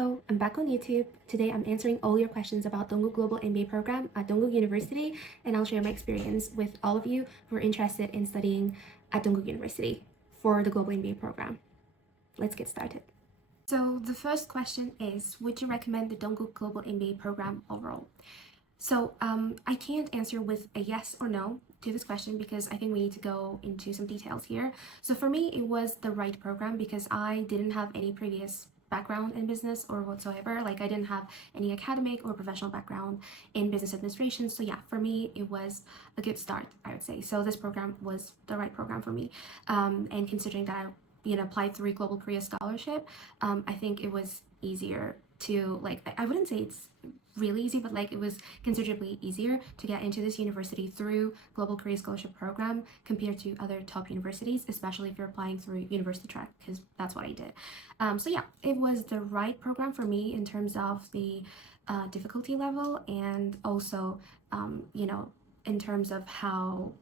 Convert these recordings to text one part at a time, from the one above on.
Hello, I'm back on YouTube. Today I'm answering all your questions about Dongguk Global MBA program at Dongguk University, and I'll share my experience with all of you who are interested in studying at Dongguk University for the Global MBA program. Let's get started. So the first question is, would you recommend the Dongguk Global MBA program overall? So I can't answer with a yes or no to this question because I think we need to go into some details here. So for me, it was the right program because I didn't have any previous background in business or whatsoever. Like I didn't have any academic or professional background in business administration. So yeah, for me, it was a good start, I would say. So this program was the right program for me. And considering that I applied through Global Korea Scholarship, I think it was easier to, like, I wouldn't say it's really easy, but like it was considerably easier to get into this university through Global Korea Scholarship Program compared to other top universities, especially if you're applying through University Track, because that's what I did. So yeah, it was the right program for me in terms of the difficulty level, and also in terms of how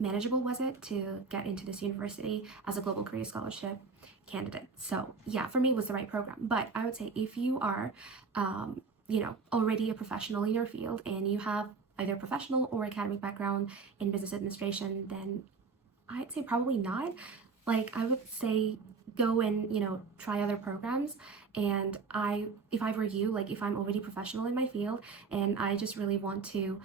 manageable was it to get into this university as a Global Korea Scholarship candidate. So yeah, for me it was the right program. But I would say if you are already a professional in your field and you have either professional or academic background in business administration, then I'd say probably not. Like I would say go and try other programs. And if I were you, like if I'm already professional in my field and I just really want to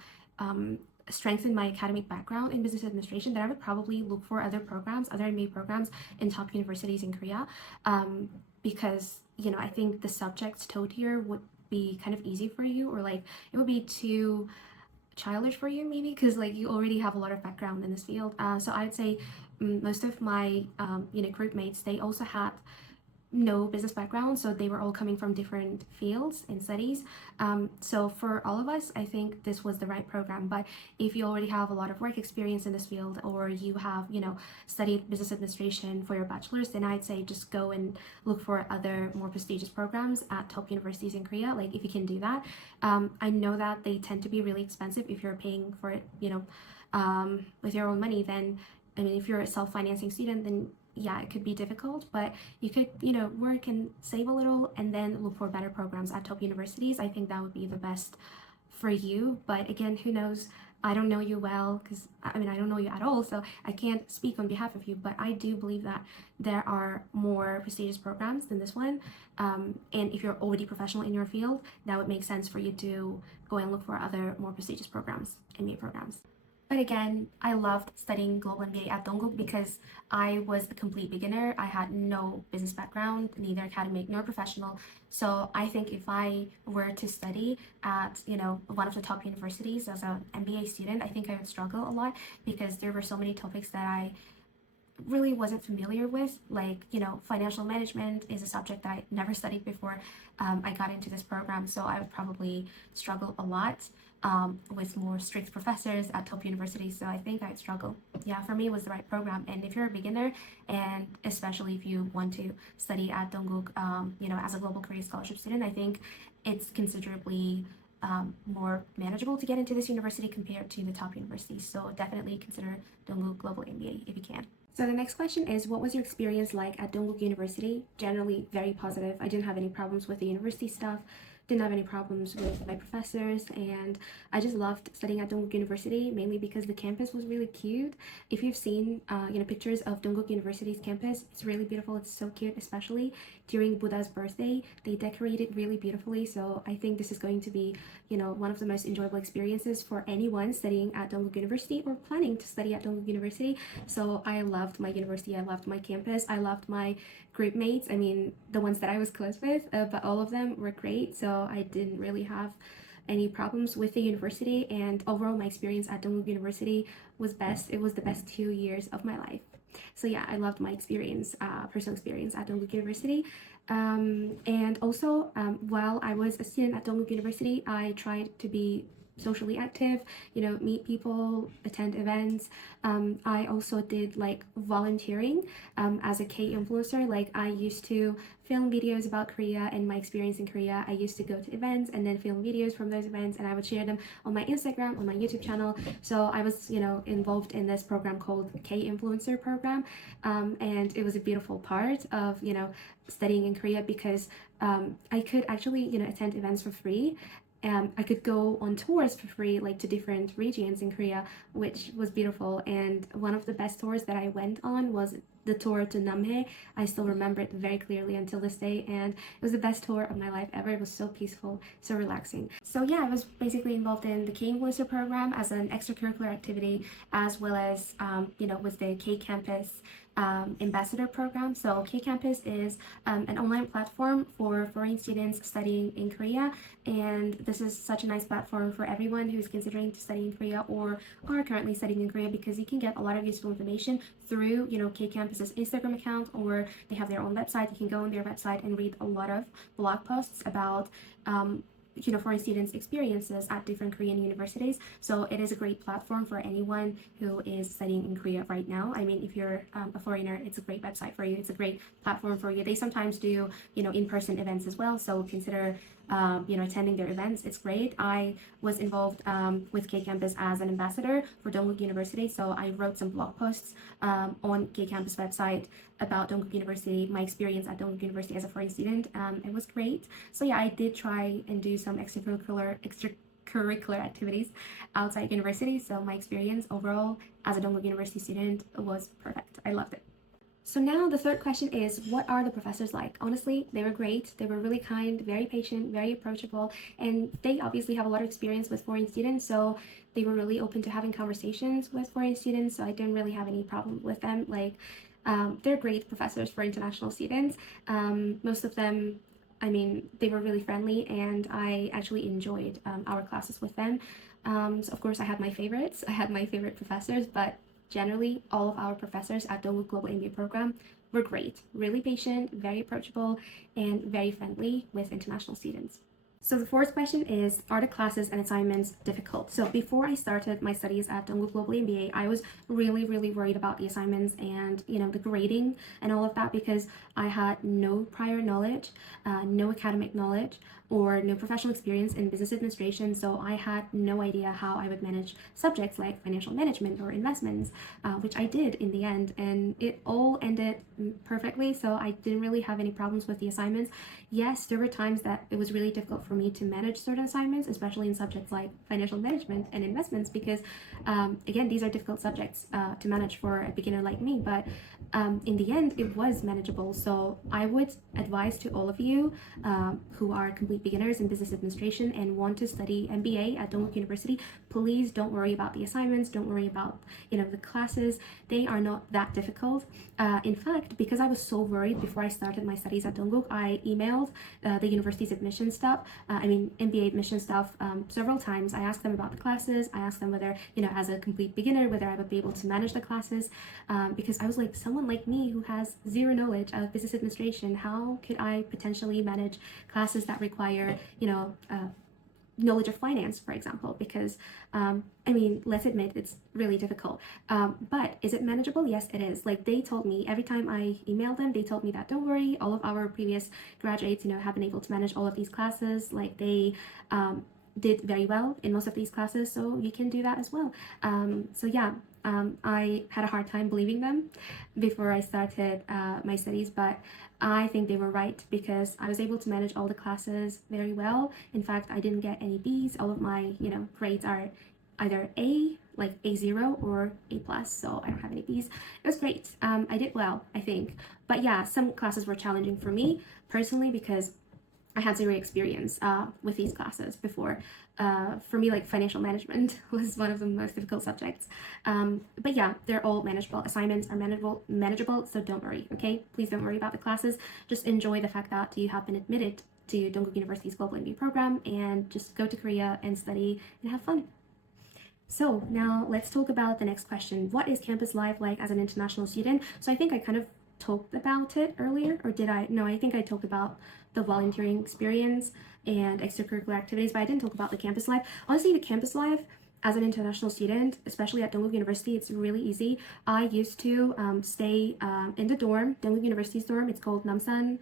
strengthen my academic background in business administration, then I would probably look for other programs, other MBA programs in top universities in Korea, because I think the subjects taught here would be kind of easy for you, or like it would be too childish for you maybe, because like you already have a lot of background in this field. So I'd say most of my group mates, they also had no business background, so they were all coming from different fields and studies. So for all of us, I think this was the right program. But if you already have a lot of work experience in this field, or you have studied business administration for your bachelor's, then I'd say just go and look for other more prestigious programs at top universities in Korea, like if you can do that. I know that they tend to be really expensive if you're paying for it with your own money. Then I mean, if you're a self-financing student, then yeah, it could be difficult, but you could, work and save a little and then look for better programs at top universities. I think that would be the best for you. But again, who knows? I don't know you well, because I don't know you at all, so I can't speak on behalf of you, but I do believe that there are more prestigious programs than this one. And if you're already professional in your field, that would make sense for you to go and look for other more prestigious programs, MBA programs. But again, I loved studying Global MBA at Dongguk because I was a complete beginner. I had no business background, neither academic nor professional. So I think if I were to study at, one of the top universities as an MBA student, I think I would struggle a lot because there were so many topics that I really wasn't familiar with. Like financial management is a subject that I never studied before I got into this program, so I would probably struggle a lot with more strict professors at top universities. So I think I'd struggle. Yeah, for me it was the right program. And if you're a beginner, and especially if you want to study at Dongguk as a Global Korea Scholarship student, I think it's considerably more manageable to get into this university compared to the top universities. So definitely consider Dongguk Global MBA if you can. So the next question is, what was your experience like at Dongguk University? Generally very positive. I didn't have any problems with the university stuff, didn't have any problems with my professors, and I just loved studying at Dongguk University, mainly because the campus was really cute. If you've seen pictures of Dongguk University's campus, it's really beautiful. It's so cute, especially during Buddha's birthday. They decorated really beautifully, so I think this is going to be one of the most enjoyable experiences for anyone studying at Dongguk University or planning to study at Dongguk University. So I loved my university, I loved my campus, I loved my group mates. I mean, the ones that I was close with, but all of them were great, so I didn't really have any problems with the university. And overall, my experience at Dongguk University was best. It was the best 2 years of my life. So yeah, I loved my experience, personal experience at Dongguk University. And also, while I was a student at Dongguk University, I tried to be socially active, meet people, attend events. I also did like volunteering as a K influencer. Like I used to film videos about Korea and my experience in Korea. I used to go to events and then film videos from those events, and I would share them on my Instagram, on my YouTube channel. So I was, involved in this program called K Influencer program, and it was a beautiful part of, studying in Korea, because I could actually, attend events for free. I could go on tours for free, like to different regions in Korea, which was beautiful. And one of the best tours that I went on was the tour to Namhae. I still remember it very clearly until this day, and it was the best tour of my life ever. It was so peaceful, so relaxing. So yeah, I was basically involved in the K-Influencer program as an extracurricular activity, as well as with the K-Campus ambassador program. So K-Campus is an online platform for foreign students studying in Korea, and this is such a nice platform for everyone who's considering to study in Korea or are currently studying in Korea, because you can get a lot of useful information through K-Campus's Instagram account, or they have their own website. You can go on their website and read a lot of blog posts about foreign students' experiences at different Korean universities. So it is a great platform for anyone who is studying in Korea right now. I mean, if you're a foreigner, it's a great website for you. It's a great platform for you. They sometimes do, in-person events as well. So consider, attending their events. It's great. I was involved with K-Campus as an ambassador for Dongguk University. So I wrote some blog posts on K-Campus website about Dongguk University, my experience at Dongguk University as a foreign student. It was great. So yeah, I did try and do some extracurricular activities outside university. So my experience overall as a Dongguk University student was perfect. I loved it. So now the third question is, what are the professors like? Honestly, they were great. They were really kind, very patient, very approachable, and they obviously have a lot of experience with foreign students, so they were really open to having conversations with foreign students, so I didn't really have any problem with them. They're great professors for international students. Most of them, they were really friendly, and I actually enjoyed our classes with them. So of course I had my favorites. I had my favorite professors, but generally all of our professors at Dongguk Global MBA program were great, really patient, very approachable, and very friendly with international students. So the fourth question is, are the classes and assignments difficult? So before I started my studies at Dongguk Global MBA, I was really, really worried about the assignments and, the grading and all of that, because I had no prior knowledge, no academic knowledge, or no professional experience in business administration. So I had no idea how I would manage subjects like financial management or investments, which I did in the end, and it all ended perfectly. So I didn't really have any problems with the assignments. Yes, there were times that it was really difficult for me to manage certain assignments, especially in subjects like financial management and investments, because again, these are difficult subjects to manage for a beginner like me, but in the end it was manageable. So I would advise to all of you who are complete beginners in business administration and want to study MBA at Dongguk University, please don't worry about the assignments, don't worry about the classes. They are not that difficult. In fact, because I was so worried before I started my studies at Dongguk, I emailed the university's admission staff, MBA admission staff, several times. I asked them about the classes. I asked them whether, as a complete beginner, whether I would be able to manage the classes, because I was like, someone like me who has zero knowledge of business administration, how could I potentially manage classes that require, knowledge of finance, for example, because let's admit it's really difficult, but is it manageable? Yes, it is. Like, they told me every time I emailed them, they told me that don't worry, all of our previous graduates have been able to manage all of these classes. Like, they did very well in most of these classes, so you can do that as well. I had a hard time believing them before I started my studies, but I think they were right, because I was able to manage all the classes very well. In fact, I didn't get any B's. All of my grades are either A, like A0, or A+, so I don't have any B's. It was great. I did well, I think. But yeah, some classes were challenging for me personally, because I had zero experience with these classes before. For me, like, financial management was one of the most difficult subjects. But yeah, they're all manageable. Assignments are manageable, so don't worry, okay? Please don't worry about the classes. Just enjoy the fact that you have been admitted to Dongguk University's Global MBA program, and just go to Korea and study and have fun. So now let's talk about the next question. What is campus life like as an international student? So I think I kind of talked about it earlier, or did I? No, I think I talked about the volunteering experience and extracurricular activities, but I didn't talk about the campus life. Honestly, the campus life as an international student, especially at Dongguk University, it's really easy. I used to stay in the dorm, Dongguk University's dorm. It's called Namsan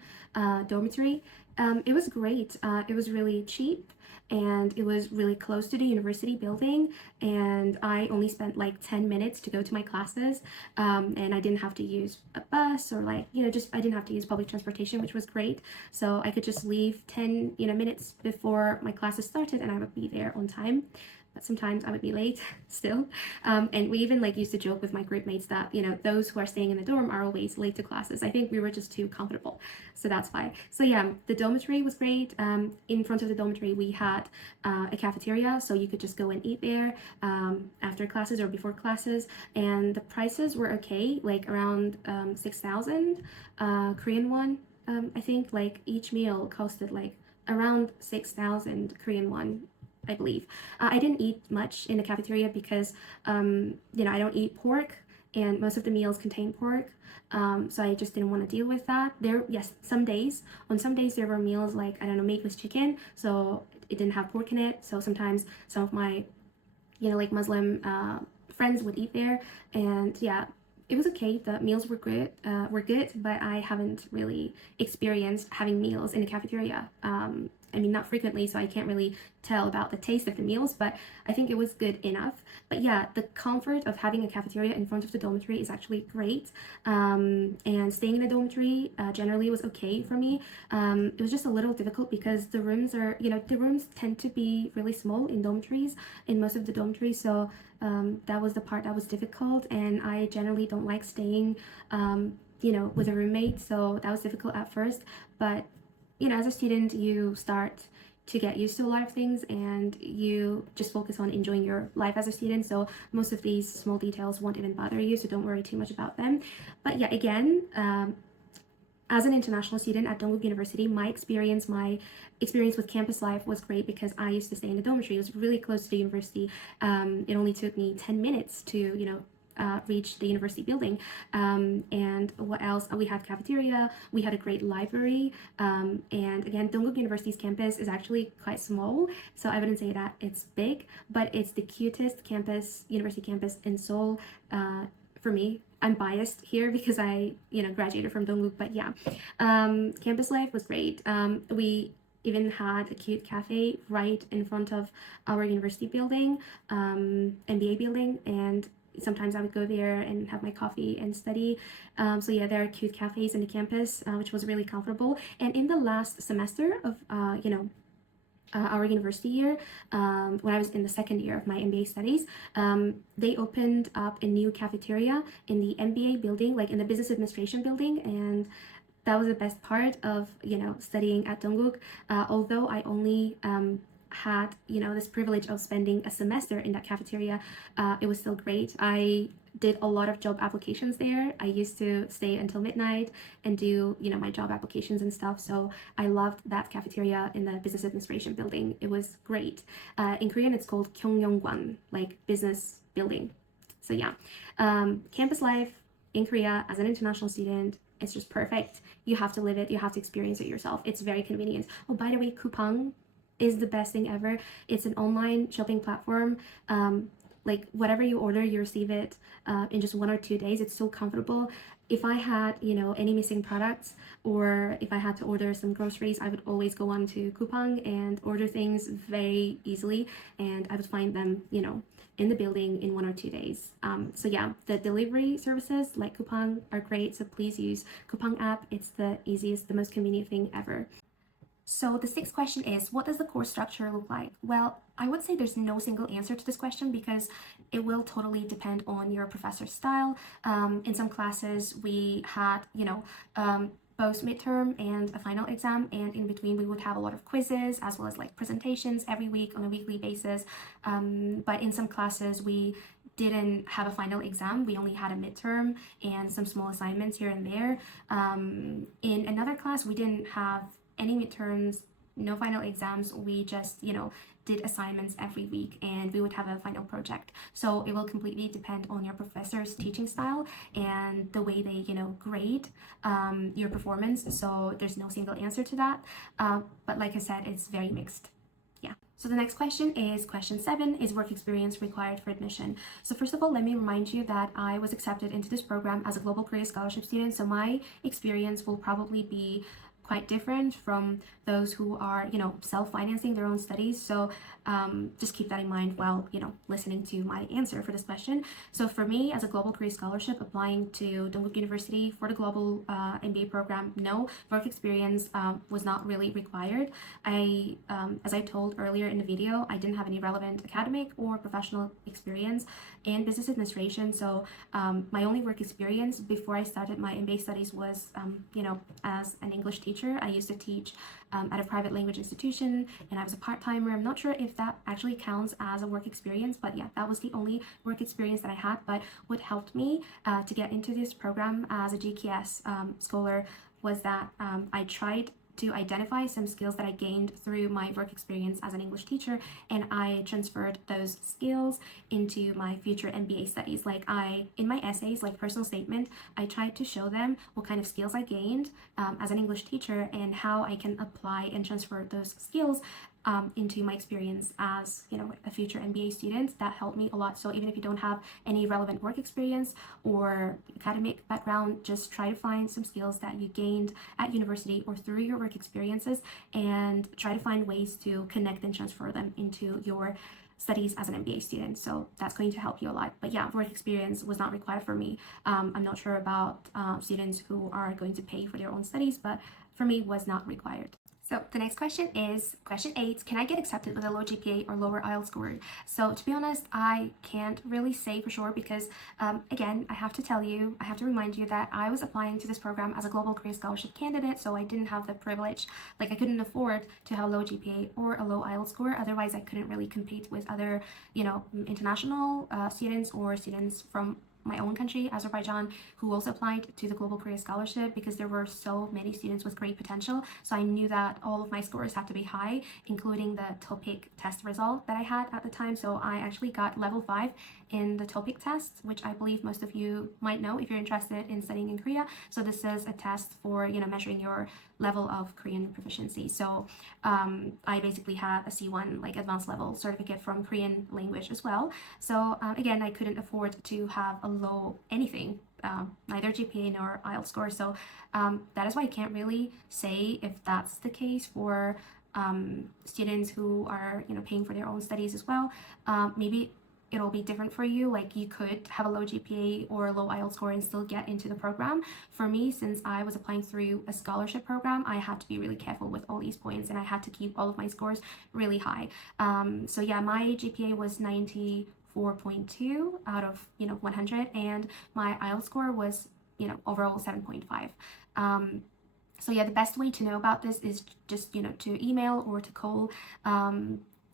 Dormitory. It was great. It was really cheap and it was really close to the university building, and I only spent like 10 minutes to go to my classes, and I didn't have to use a bus or like, just I didn't have to use public transportation, which was great. So I could just leave 10 minutes before my classes started and I would be there on time. But sometimes I would be late still. And we even like used to joke with my group mates that, those who are staying in the dorm are always late to classes. I think we were just too comfortable. So that's why. So yeah, the dormitory was great. In front of the dormitory, we had a cafeteria, so you could just go and eat there after classes or before classes. And the prices were okay, like around 6,000 Korean won. I think like each meal costed like around 6,000 Korean won, I believe. I didn't eat much in the cafeteria because, I don't eat pork, and most of the meals contain pork. So I just didn't want to deal with that. Yes, on some days there were meals like, I don't know, made with chicken, so it didn't have pork in it. So sometimes some of my, like Muslim friends would eat there, and yeah, it was okay. The meals were good, but I haven't really experienced having meals in the cafeteria. I mean, not frequently, so I can't really tell about the taste of the meals, but I think it was good enough. But yeah, the comfort of having a cafeteria in front of the dormitory is actually great. And staying in the dormitory generally was okay for me. It was just a little difficult because the rooms tend to be really small in dormitories, in most of the dormitories. So that was the part that was difficult, and I generally don't like staying, with a roommate. So that was difficult at first, but as a student, you start to get used to a lot of things and you just focus on enjoying your life as a student. So most of these small details won't even bother you, so don't worry too much about them. But yeah, again, as an international student at Dongguk University, my experience with campus life was great because I used to stay in the dormitory. It was really close to the university. It only took me 10 minutes to, reach the university building. And what else? We had cafeteria, we had a great library, and again, Dongguk University's campus is actually quite small, so I wouldn't say that it's big, but it's the cutest university campus in Seoul. For me, I'm biased here because I, graduated from Dongguk, but yeah, campus life was great. We even had a cute cafe right in front of our university building, MBA building, and sometimes I would go there and have my coffee and study. So yeah, there are cute cafes in the campus, which was really comfortable. And in the last semester of, our university year, when I was in the second year of my MBA studies, they opened up a new cafeteria in the MBA building, like in the business administration building, and that was the best part of, studying at Dongguk. Although I only had this privilege of spending a semester in that cafeteria, it was still great. I did a lot of job applications there. I used to stay until midnight and do my job applications and stuff, so I loved that cafeteria in the business administration building. It was great. In Korean it's called Gyeongyongwan, like business building. So yeah, campus life in Korea as an international student, it's just perfect. You have to live it, you have to experience it yourself. It's very convenient. Oh, by the way, Coupang is the best thing ever. It's an online shopping platform. Like whatever you order, you receive it in just 1 or 2 days. It's so comfortable. If I had, any missing products, or if I had to order some groceries, I would always go on to Coupang and order things very easily, and I would find them, in the building in 1 or 2 days. So yeah, the delivery services like Coupang are great. So please use Coupang app. It's the easiest, the most convenient thing ever. So the sixth question is, what does the course structure look like? Well, I would say there's no single answer to this question because it will totally depend on your professor's style. In some classes, we had, both midterm and a final exam, and in between we would have a lot of quizzes as well as like presentations every week on a weekly basis. But in some classes, we didn't have a final exam. We only had a midterm and some small assignments here and there. In another class, we didn't have any midterms, no final exams. We just, did assignments every week, and we would have a final project. So it will completely depend on your professor's teaching style and the way they, grade your performance. So there's no single answer to that. But like I said, it's very mixed. Yeah. So the next question is question 7, is work experience required for admission? So first of all, let me remind you that I was accepted into this program as a Global Career Scholarship student. So my experience will probably be quite different from those who are, self-financing their own studies. So just keep that in mind while, listening to my answer for this question. So for me, as a global career scholarship applying to Dongguk University for the global MBA program, no, work experience was not really required. As I told earlier in the video, I didn't have any relevant academic or professional experience in business administration. So my only work experience before I started my MBA studies was, as an English teacher. I used to teach at a private language institution, and I was a part-timer. I'm not sure if that actually counts as a work experience, but yeah, that was the only work experience that I had. But what helped me to get into this program as a GKS scholar was that I tried to identify some skills that I gained through my work experience as an English teacher, and I transferred those skills into my future MBA studies. Like in my essays, like personal statement, I tried to show them what kind of skills I gained as an English teacher and how I can apply and transfer those skills into my experience as a future MBA student. That helped me a lot. So even if you don't have any relevant work experience or academic background, just try to find some skills that you gained at university or through your work experiences and try to find ways to connect and transfer them into your studies as an MBA student. So that's going to help you a lot. But yeah, work experience was not required for me. I'm not sure about students who are going to pay for their own studies, but for me was not required. So the next question is question 8. Can I get accepted with a low GPA or lower IELTS score? So to be honest, I can't really say for sure because again, I have to remind you that I was applying to this program as a global career scholarship candidate, so I didn't have the privilege, like I couldn't afford to have a low GPA or a low IELTS score. Otherwise, I couldn't really compete with other, international students or students from my own country, Azerbaijan, who also applied to the Global Career Scholarship because there were so many students with great potential. So I knew that all of my scores had to be high, including the TOPIK test result that I had at the time. So I actually got level 5 in the TOPIK test, which I believe most of you might know if you're interested in studying in Korea. So this is a test for, measuring your level of Korean proficiency. So I basically had a C1, like advanced level certificate from Korean language as well. So again, I couldn't afford to have a low anything, neither GPA nor IELTS score. So that is why I can't really say if that's the case for students who are, paying for their own studies as well. Maybe it'll be different for you. Like you could have a low GPA or a low IELTS score and still get into the program. For me, since I was applying through a scholarship program, I had to be really careful with all these points and I had to keep all of my scores really high. So yeah, my GPA was 94.2 out of 100, and my IELTS score was overall 7.5. So yeah, the best way to know about this is just to email or to call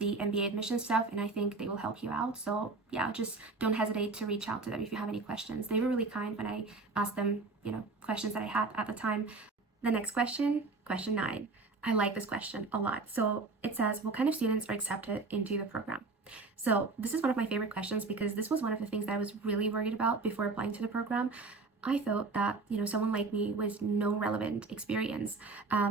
the MBA admission stuff, and I think they will help you out. So yeah, just don't hesitate to reach out to them if you have any questions. They were really kind when I asked them, questions that I had at the time. The next question, question 9. I like this question a lot. So it says, what kind of students are accepted into the program? So this is one of my favorite questions because this was one of the things that I was really worried about before applying to the program. I thought that, someone like me with no relevant experience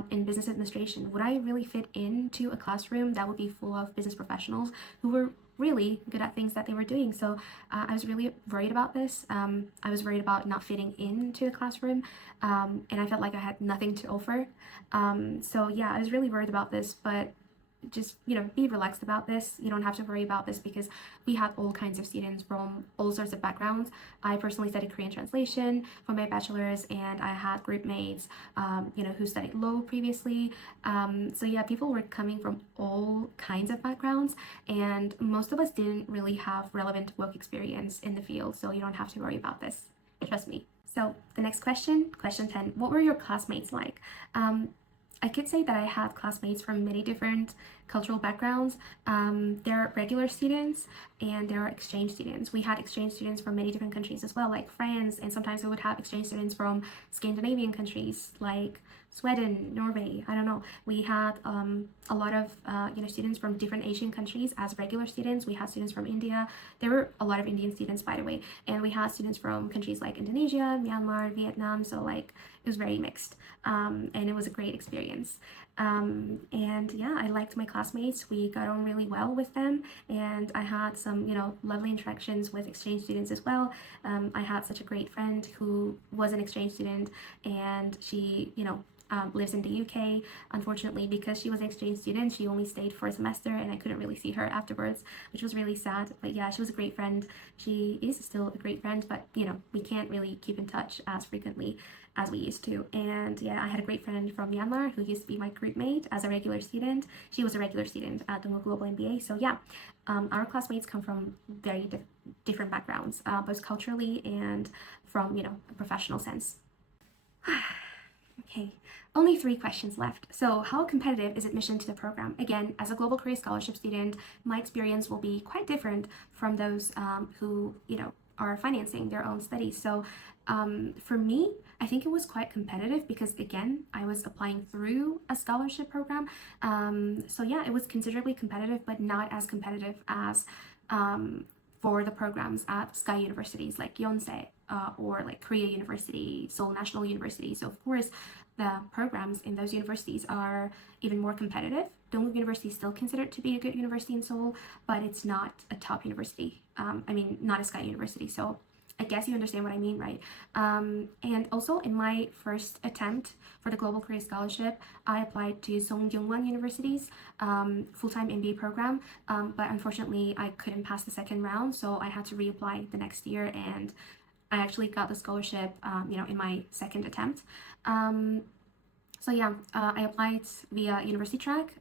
in business administration, would I really fit into a classroom that would be full of business professionals who were really good at things that they were doing? So I was really worried about this. I was worried about not fitting into the classroom, and I felt like I had nothing to offer. So yeah, I was really worried about this, but just be relaxed about this. You don't have to worry about this because we had all kinds of students from all sorts of backgrounds. I personally studied Korean translation for my bachelor's, and I had group mates who studied law previously. So yeah, people were coming from all kinds of backgrounds, and most of us didn't really have relevant work experience in the field, so you don't have to worry about this, trust me. So the next question, question 10. What were your classmates like? I could say that I had classmates from many different cultural backgrounds. There are regular students and there are exchange students. We had exchange students from many different countries as well, like France, and sometimes we would have exchange students from Scandinavian countries like Sweden, Norway, I don't know. We had a lot of students from different Asian countries as regular students. We had students from India. There were a lot of Indian students, by the way, and we had students from countries like Indonesia, Myanmar, Vietnam. So like it was very mixed, and it was a great experience. And yeah, I liked my classmates. We got on really well with them, and I had some, lovely interactions with exchange students as well. I had such a great friend who was an exchange student, and she, lives in the UK. Unfortunately, because she was an exchange student, she only stayed for a semester, and I couldn't really see her afterwards, which was really sad. But yeah, she was a great friend. She is still a great friend, but we can't really keep in touch as frequently as we used to. And yeah, I had a great friend from Myanmar who used to be my group mate as a regular student. She was a regular student at Dongguk Global MBA. So yeah, our classmates come from very different backgrounds, both culturally and from a professional sense. Okay, only 3 questions left. So how competitive is admission to the program? Again, as a global career scholarship student, my experience will be quite different from those who, are financing their own studies. So for me, I think it was quite competitive because, again, I was applying through a scholarship program. So yeah, it was considerably competitive, but not as competitive as for the programs at Sky universities like Yonsei or like Korea University, Seoul National University. So of course, the programs in those universities are even more competitive. Dongguk University is still considered to be a good university in Seoul, but it's not a top university. Not a Sky University. So I guess you understand what I mean, right? And also in my first attempt for the Global Career Scholarship, I applied to Dongguk University's full-time MBA program, but unfortunately I couldn't pass the second round, so I had to reapply the next year, and I actually got the scholarship, in my second attempt. So yeah, I applied via university track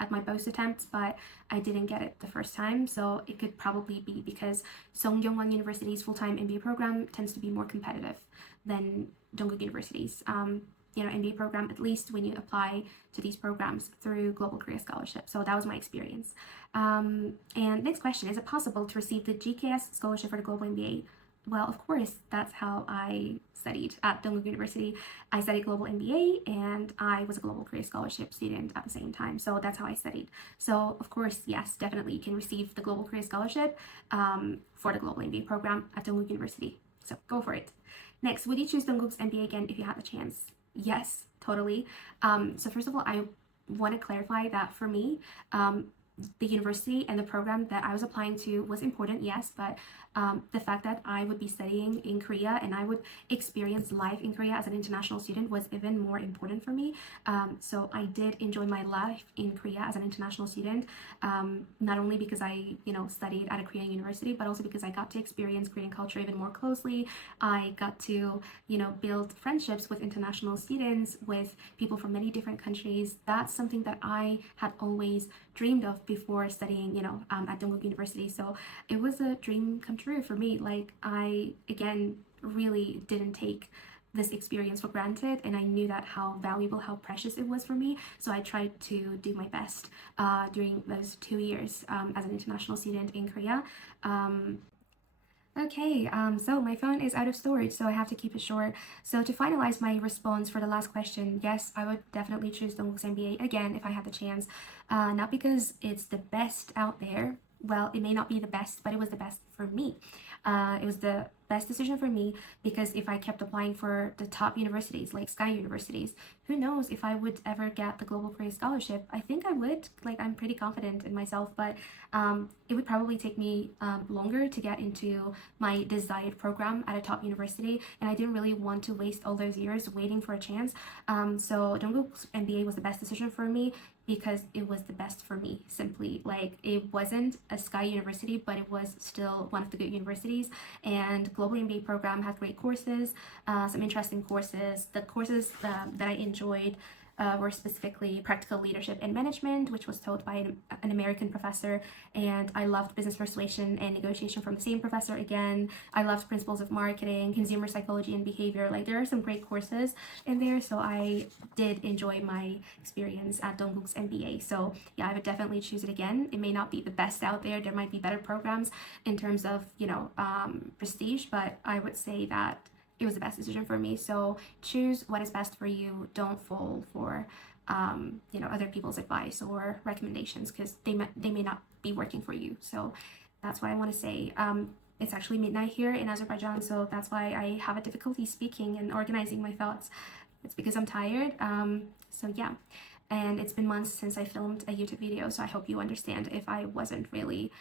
at my both attempts, but I didn't get it the first time. So it could probably be because Dongguk University's full-time MBA program tends to be more competitive than Dongguk University's MBA program, at least when you apply to these programs through Global Career Scholarship. So that was my experience. And next question, is it possible to receive the GKS scholarship for the Global MBA? Well, of course, that's how I studied at Dongguk University. I studied Global MBA, and I was a Global Career Scholarship student at the same time. So that's how I studied. So of course, yes, definitely you can receive the Global Career Scholarship for the Global MBA program at Dongguk University. So go for it. Next, would you choose Dongguk's MBA again if you had the chance? Yes, totally. So first of all, I want to clarify that for me, the university and the program that I was applying to was important, yes, but the fact that I would be studying in Korea and I would experience life in Korea as an international student was even more important for me. So I did enjoy my life in Korea as an international student, not only because I, studied at a Korean university, but also because I got to experience Korean culture even more closely. I got to, build friendships with international students, with people from many different countries. That's something that I had always dreamed of before studying, at Dongguk University. So it was a dream come true for me. Like, I, again, really didn't take this experience for granted, and I knew that how valuable, how precious it was for me. So I tried to do my best during those 2 years as an international student in Korea. Okay, so my phone is out of storage, so I have to keep it short. So to finalize my response for the last question, yes, I would definitely choose Dongguk's MBA again if I had the chance. Not because it's the best out there. Well, it may not be the best, but it was the best for me. It was the best decision for me because if I kept applying for the top universities like Sky universities, who knows if I would ever get the Global Career Scholarship. I think I would, like, I'm pretty confident in myself, but it would probably take me longer to get into my desired program at a top university, and I didn't really want to waste all those years waiting for a chance. So Dongguk's MBA was the best decision for me because it was the best for me, simply. Like, it wasn't a Sky University, but it was still one of the good universities, and Global MBA program had great courses, some interesting courses. The courses that I enjoyed were specifically practical leadership and management, which was taught by an American professor, and I loved business persuasion and negotiation from the same professor again. I loved principles of marketing, consumer psychology and behavior. Like, there are some great courses in there, so I did enjoy my experience at Dongguk's MBA. So yeah, I would definitely choose it again. It may not be the best out there. There might be better programs in terms of, prestige, but I would say that it was the best decision for me. So choose what is best for you. Don't fall for other people's advice or recommendations, because they may not be working for you. So that's what I want to say. It's actually midnight here in Azerbaijan, so that's why I have a difficulty speaking and organizing my thoughts. It's because I'm tired. So yeah. and it's been months since I filmed a YouTube video, so I hope you understand if I wasn't really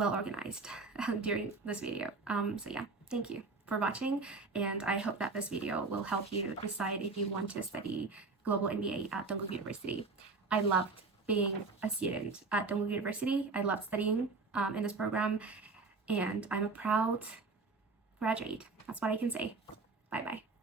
well organized during this video. So yeah, thank you for watching, and I hope that this video will help you decide if you want to study Global MBA at Dongguk University. I loved being a student at Dongguk University. I loved studying in this program, and I'm a proud graduate. That's what I can say. Bye bye.